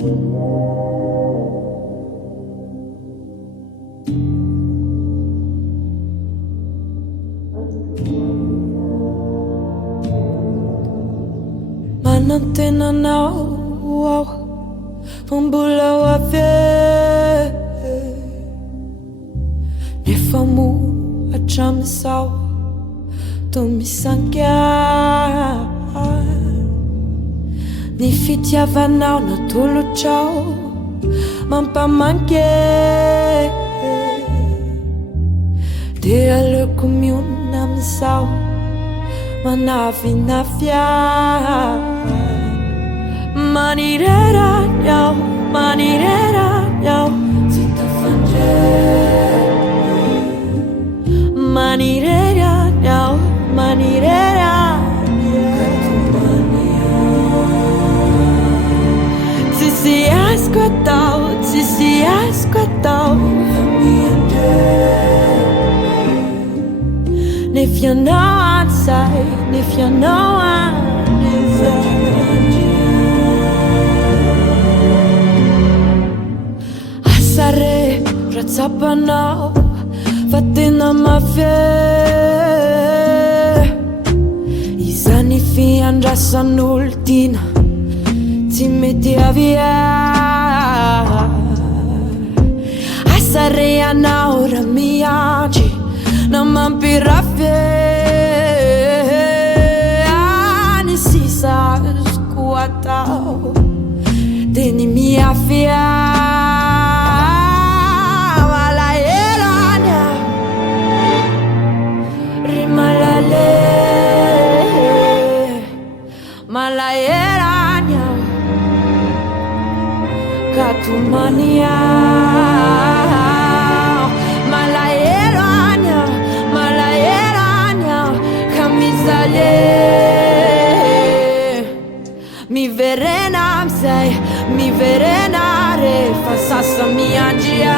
Manantena anao mambola ho avy nefa mo hatramin'izao toa misangia ny fitiavanao natolotrao mampamangy dia aleoko miona amin'izao manavinavia manireranyao tsy tafandray manireranyao tsisy azoko atao nefianao an'izay nefianao an'izay asare ratsapanao fa tena mafy izany fiandrasan'olo tiana tsy mety avia asare anao raha miandry na mampirafy any sisa azoko atao dia ny miafia malahelo ry malahelo katomania miverena amizay miverena rehefa sasa miandria